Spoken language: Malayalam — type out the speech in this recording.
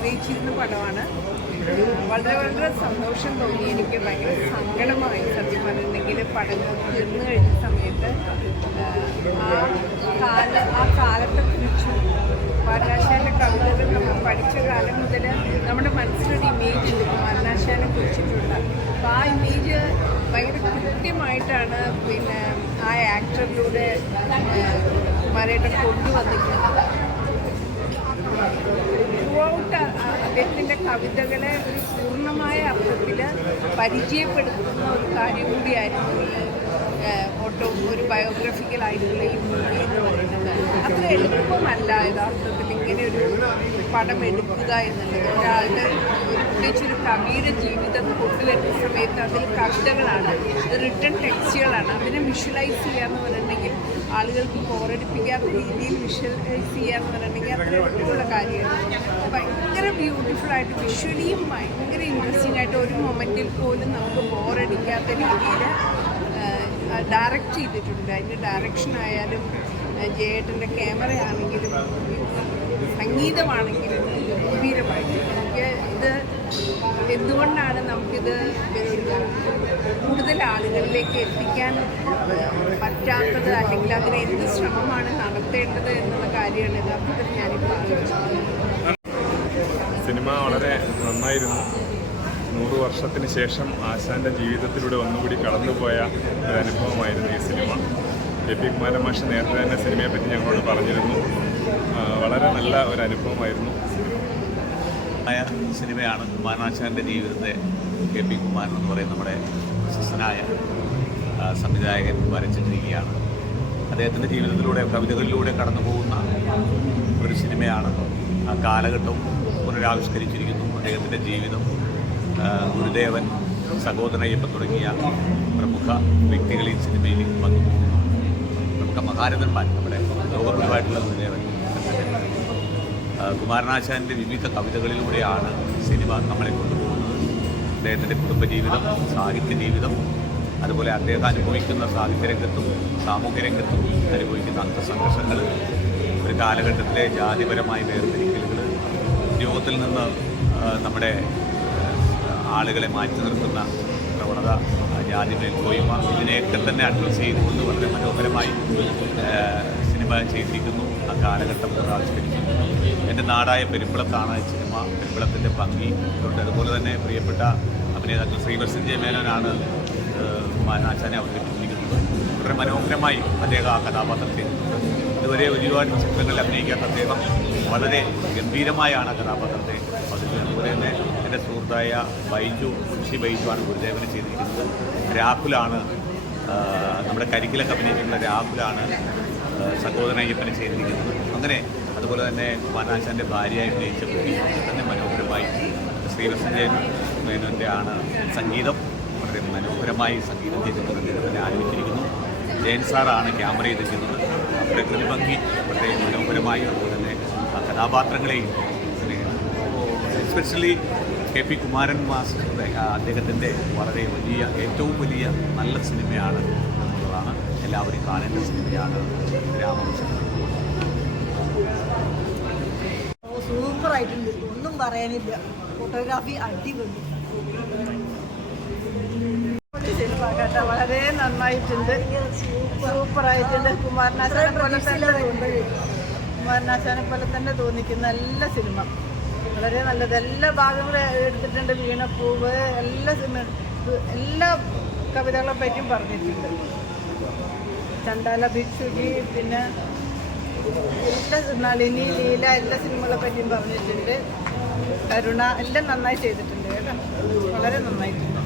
ആഗ്രഹിച്ചിരുന്ന പടമാണ്. വളരെ വളരെ സന്തോഷം തോന്നി. എനിക്ക് ഭയങ്കര സങ്കടമായി സത്യം പറഞ്ഞിട്ടുണ്ടെങ്കിൽ പടങ്ങൾ തീർന്നു കഴിഞ്ഞ സമയത്ത് ആ കാലത്തെക്കുറിച്ചും കുമാരനാശാൻ്റെ കവിതകൾ നമ്മൾ പഠിച്ച കാലം മുതൽ നമ്മുടെ മനസ്സിലൊരു ഇമേജ് ഉണ്ട് കുമാരനാശാനെ കുറിച്ചിട്ടുള്ള. അപ്പോൾ ആ ഇമേജ് ഭയങ്കര കൃത്യമായിട്ടാണ് പിന്നെ ആ ആക്ടറിലൂടെ കുമാരേട്ടൻ കൊണ്ടുവന്നിട്ടുള്ളത്. ത്രൂഔട്ട് അദ്ദേഹത്തിൻ്റെ കവിതകളെ ഒരു പൂർണ്ണമായ അർത്ഥത്തിൽ പരിചയപ്പെടുത്തുന്ന ഒരു കാര്യം കൂടിയായിരുന്നു ഒരു ബയോഗ്രഫിക്കലായിട്ടുള്ള ഈ മൂവി എന്ന് പറയുന്നത്. അത്ര എളുപ്പമല്ല യഥാർത്ഥത്തിൽ ഇങ്ങനെ ഒരു പടം എടുക്കുക എന്നുള്ളത്. ഒരാളുടെ പ്രത്യേകിച്ചൊരു കവിയുടെ ജീവിതം കൊണ്ടുവരുന്ന സമയത്ത് അതിൽ കവിതകളാണ്, ഇത് റിട്ടൺ ടെക്സ്റ്റുകളാണ്. അതിനെ വിഷ്വലൈസ് ചെയ്യുക എന്ന് പറഞ്ഞിട്ടുണ്ടെങ്കിൽ ആളുകൾക്ക് ബോറടിപ്പിക്കാത്ത രീതിയിൽ വിഷ്വലൈസ് ചെയ്യുക എന്ന് പറഞ്ഞിട്ടുണ്ടെങ്കിൽ അത്ര എളുപ്പമുള്ള കാര്യമാണ്. ഭയങ്കര ബ്യൂട്ടിഫുള്ളായിട്ട് വിഷ്വലിയും ഭയങ്കര ഇൻട്രസ്റ്റിംഗ് ആയിട്ട് ഒരു മൊമെൻറ്റിൽ പോലും നമുക്ക് ബോറടിക്കാത്ത രീതിയിൽ ഡയറക്റ്റ് ചെയ്തിട്ടുണ്ട്. അതിൻ്റെ ഡയറക്ഷൻ ആയാലും ജയേട്ടൻ്റെ ക്യാമറ ആണെങ്കിലും സംഗീതമാണെങ്കിലും ഗംഭീരമായിട്ട്. എനിക്ക് ഇത് എന്തുകൊണ്ടാണ് നമുക്കിത് കൂടുതൽ ആളുകളിലേക്ക് എത്തിക്കാൻ പറ്റാത്തത്, അല്ലെങ്കിൽ അതിന് എന്ത് ശ്രമമാണ് നടത്തേണ്ടത് എന്നുള്ള കാര്യമാണ് യഥാർത്ഥത്തിൽ ഞാനിപ്പോൾ ആലോചിക്കുന്നത്. സിനിമ വളരെ നന്നായിരുന്നു. 100 വർഷത്തിന് ശേഷം ആശാൻ്റെ ജീവിതത്തിലൂടെ ഒന്നുകൂടി കടന്നുപോയ ഒരു അനുഭവമായിരുന്നു ഈ സിനിമ. കെ.പി. കുമാരൻ മാഷ് നേരത്തെ തന്നെ സിനിമയെപ്പറ്റി ഞങ്ങളോട് പറഞ്ഞിരുന്നു. വളരെ നല്ല ഒരു അനുഭവമായിരുന്നു. സിനിമയാണ് കുമാരനാശാൻ്റെ ജീവിതത്തെ കെ.പി. കുമാരൻ എന്ന് പറയുന്ന നമ്മുടെ പ്രശസ്തനായ സംവിധായകൻ വരച്ചിട്ടിരിക്കുകയാണ്. അദ്ദേഹത്തിൻ്റെ ജീവിതത്തിലൂടെ കവിതകളിലൂടെ കടന്നു പോകുന്ന ഒരു സിനിമയാണ്. ആ കാലഘട്ടം പുനരാവിഷ്കരിച്ചിരിക്കുന്നു. അദ്ദേഹത്തിൻ്റെ ജീവിതം, ഗുരുദേവൻ, സഹോദരയ്യപ്പൻ തുടങ്ങിയ പ്രമുഖ വ്യക്തികൾ ഈ സിനിമയിൽ വന്നു പോകുന്നു. പ്രമുഖ മഹാരഥന്മാർ, നമ്മുടെ ലോകപ്രദമായിട്ടുള്ള ഗുരുദേവൻ, കുമാരനാശാൻ്റെ വിവിധ കവിതകളിലൂടെയാണ് സിനിമ നമ്മളെ കൊണ്ടുപോകുന്നത്. അദ്ദേഹത്തിൻ്റെ കുടുംബജീവിതം, സാഹിത്യ ജീവിതം, അതുപോലെ അദ്ദേഹം അനുഭവിക്കുന്ന സാഹിത്യരംഗത്തും സാമൂഹ്യ രംഗത്തും അനുഭവിക്കുന്ന അന്തഃസംഘർഷങ്ങൾ, ഒരു കാലഘട്ടത്തിലെ ജാതിപരമായ വേർതിരിക്കലുകൾ, ഉദ്യോഗത്തിൽ നിന്ന് നമ്മുടെ ആളുകളെ മാറ്റി നിർത്തുന്ന പ്രവണത, ജാതി മേൽക്കോയ്മ, ഇതിനെയൊക്കെ തന്നെ അഡ്രസ് ചെയ്തുകൊണ്ട് വളരെ മനോഹരമായി സിനിമ ചെയ്തിരിക്കുന്നു. ആ കാലഘട്ടം ആവിഷ്കരിക്കുന്നു. എൻ്റെ നാടായ പെരുമ്പളത്താണ് സിനിമ. പെരുമ്പളത്തിൻ്റെ ഭംഗി ഉണ്ട്. അതുപോലെ തന്നെ പ്രിയപ്പെട്ട അഭിനേതാക്കൾ ശ്രീവർസൻ ജെ മേനോനാണ് കുമാരനാശാനെ അവതരിപ്പിച്ചിരിക്കുന്നത്. വളരെ മനോഹരമായി അദ്ദേഹം ആ കഥാപാത്രത്തെ ഇതുവരെ ഒരുപാട് ചിത്രങ്ങളിൽ അഭിനയിക്കാത്ത അദ്ദേഹം വളരെ ഗംഭീരമായാണ് ആ കഥാപാത്രത്തെ അവതരിപ്പിച്ചത്. അതുപോലെ തന്നെ എൻ്റെ സുഹൃത്തായ ബൈജുവാണ് ഗുരുദേവനെ ചെയ്തിരിക്കുന്നത്. രാഹുലാണ് നമ്മുടെ കരിക്കിലൊക്കെ അഭിനയിച്ചിട്ടുള്ള രാഹുലാണ് സഹോദരയ്യപ്പനെ ചെയ്തിരിക്കുന്നത്. അങ്ങനെ അതുപോലെ തന്നെ കുമാരനാശാൻ്റെ ഭാര്യയായി അഭിനയിച്ച കുട്ടി തന്നെ മനോഹരമായി. ശ്രീവത്സൻ മേനോൻ്റെ ആണ് സംഗീതം. വളരെ മനോഹരമായി സംഗീതം ചെയ്തിട്ടുണ്ട്. തന്നെ ആലപിച്ചിരിക്കുന്നു. ജയൻ സാറാണ് ക്യാമറ ചെയ്തിരിക്കുന്നത്. പ്രകൃതി ഭംഗി വളരെ മനോഹരമായി. അതുപോലെ തന്നെ ആ കഥാപാത്രങ്ങളെയും എസ്പെഷ്യലി കെ.പി. കുമാരൻ മാസ്റ്ററുടെ അദ്ദേഹത്തിൻ്റെ വളരെ വലിയ, ഏറ്റവും വലിയ നല്ല സിനിമയാണ് എന്നുള്ളതാണ്. എല്ലാവരും കാണേണ്ട സിനിമയാണ് രാമകൃഷ്ണൻ. സൂപ്പറായിട്ടുണ്ട്, ഒന്നും പറയാനില്ല. ഫോട്ടോഗ്രാഫി അടിപൊളി സിനിമ കേട്ടോ, വളരെ നന്നായിട്ടുണ്ട്, സൂപ്പറായിട്ടുണ്ട്. കുമാരനാശാനെ പോലെ തന്നെ തോന്നിക്കുന്ന നല്ല സിനിമ, വളരെ നല്ലത്. എല്ലാ ഭാഗങ്ങളും എടുത്തിട്ടുണ്ട്. വീണപ്പൂവ്, എല്ലാ കവിതകളെ പറ്റിയും പറഞ്ഞിട്ടുണ്ട്. ചണ്ടാല ഭിക്ഷുകി, പിന്നെ എല്ലാ നളിനി, ലീല, എല്ലാ സിനിമകളെ പറ്റിയും പറഞ്ഞിട്ടുണ്ട്. കരുണ, എല്ലാം നന്നായി ചെയ്തിട്ടുണ്ട് കേട്ടോ, വളരെ നന്നായിട്ടുണ്ട്.